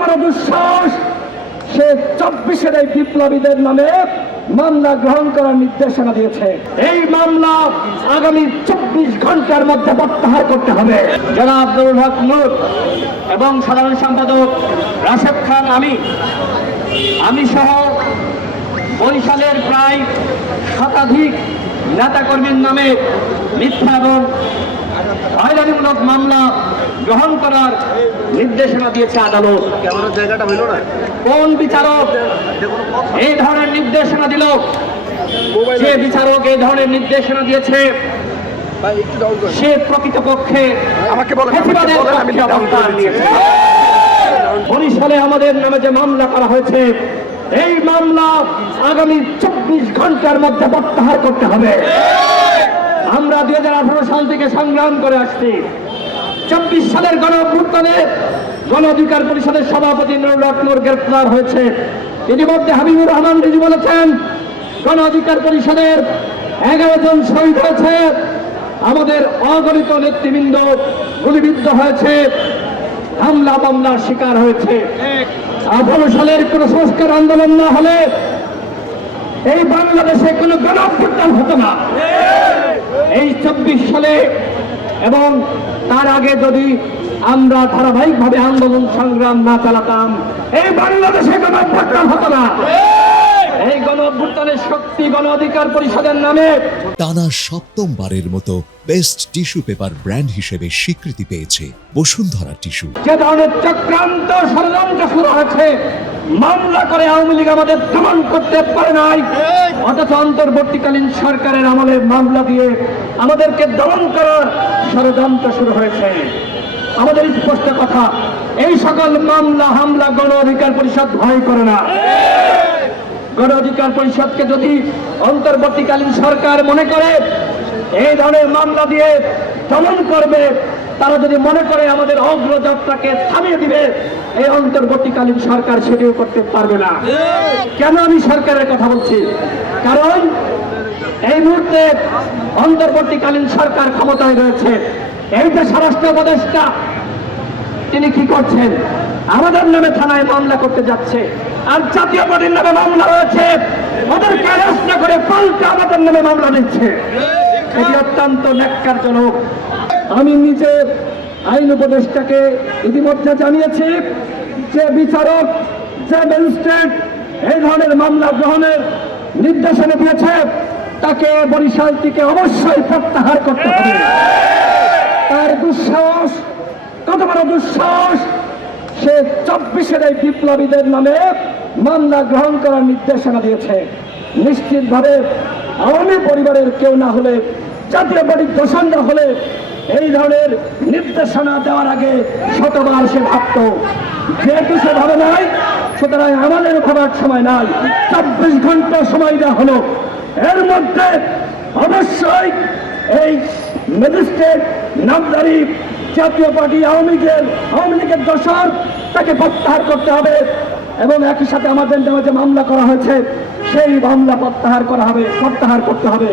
বড় দুঃসাহস! সে 24-এর এই বিপ্লবীদের নামে মামলা গ্রহণ করার নির্দেশনা দিয়েছে। এই মামলা আগামী 24 ঘন্টার মধ্যে প্রত্যাহার করতে হবে। জনাব আব্দুল হক নূর এবং সাধারণ সম্পাদক রাশেদ খান, আমি সহ বরিশালের প্রায় শতাধিক নেতাকর্মীর নামে মিথ্যা এবং হয়রানিমূলক মামলা গ্রহণ করার নির্দেশনা দিয়েছে আদালত। কোন বিচারক এই ধরনের নির্দেশনা দিল? যে বিচারক এই ধরনের নির্দেশনা দিয়েছে সে প্রকৃতপক্ষে বরিশালে আমাদের নামে যে মামলা করা হয়েছে, এই মামলা আগামী 24 ঘন্টার মধ্যে প্রত্যাহার করতে হবে। আমরা 2018 সাল থেকে সংগ্রাম করে আসছি। 24 সালের গণঅভ্যুত্থানে গণ অধিকার পরিষদের সভাপতি নুরুল হক নূর গ্রেফতার হয়েছে। ইতিমধ্যে হাবিবুর রহমান রিজু বলেছেন গণ অধিকার পরিষদের 11 জন শহীদ হয়েছে, আমাদের অগণিত নেতৃবৃন্দ গুলিবিদ্ধ হয়েছে, হামলা মামলার শিকার হয়েছে। 18 সালের কোন সংস্কার আন্দোলন না হলে এই বাংলাদেশে কোন গণঅভ্যুত্থান হতো না। এই 24 সালে এবং তার আগে যদি আমরা ধারাবাহিকভাবে আন্দোলন সংগ্রাম না চালাতাম, এই বাংলাদেশে গণঅভ্যুত্থান হতো না। এই গণঅভ্যুত্থানের শক্তি গণ অধিকার পরিষদের নামে টানা 7মবারের মতো বেস্ট টিস্যু পেপার ব্র্যান্ড হিসেবে স্বীকৃতি পেয়েছে বসুন্ধরা টিস্যু। যে ধরনের চক্রান্ত ষড়যন্ত্র শুরু হয়েছে, মামলা করে আওয়ামী লীগ আমাদের দমন করতে পারে নাই, অথচ অন্তর্বর্তীকালীন সরকারের আমলে মামলা দিয়ে আমাদেরকে দমন করার ষড়যন্ত্র শুরু হয়েছে। আমাদের স্পষ্ট কথা, এই সকল মামলা হামলা গণ অধিকার পরিষদ ভয় করে না। গণ অধিকার পরিষদকে যদি অন্তর্বর্তীকালীন সরকার মনে করে এই ধরনের মামলা দিয়ে দমন করবে, তারা যদি মনে করে আমাদের অগ্রযাত্রাকে থামিয়ে দিবে, এই অন্তর্বর্তীকালীন সরকার সেটিও করতে পারবে না। কেন আমি সরকারের কথা বলছি? কারণ এই মুহূর্তে অন্তর্বর্তীকালীন সরকার ক্ষমতায় রয়েছে। এই যে স্বরাষ্ট্র উপদেষ্টা, তিনি কি করছেন? আমাদের নামে থানায় মামলা করতে যাচ্ছে, আর জাতীয় পার্টির নামে মামলা রয়েছে, ওদেরকে অ্যারেস্ট না করে পাল্টা আমাদের নামে মামলা দিচ্ছে। এটি অত্যন্ত ন্যাক্কারজনক। আমি নিজে আইন উপদেষ্টাকে ইতিমধ্যে জানিয়েছি যে বিচারক, যে ম্যাজিস্ট্রেট এই ধরনের মামলা গ্রহণের নির্দেশনা দিয়েছে, তাকে বরিশাল থেকে অবশ্যই প্রত্যাহার করতে হবে। তার দুঃসাহস, কত বড় দুঃসাহস! সে 24-এর এই বিপ্লবীদের নামে মামলা গ্রহণ করার নির্দেশনা দিয়েছে। নিশ্চিতভাবে আওয়ামী পরিবারের কেউ না হলে, জাতীয় পার্টির দোষণ না হলে এই ধরনের নির্দেশনা দেওয়ার আগে শতবার সে ভাবত। যেহেতু সে ভাবে নাই, সুতরাং আমাদের ভাবার সময় নাই। 24 ঘন্টা সময় দেওয়া হলো, এর মধ্যে অবশ্যই এই ম্যাজিস্ট্রেট নামদারি জাতীয় পার্টি আওয়ামী লীগের দোষর, তাকে প্রত্যাহার করতে হবে। এবং একই সাথে আমাদের নামে যে মামলা করা হয়েছে সেই মামলা প্রত্যাহার করতে হবে।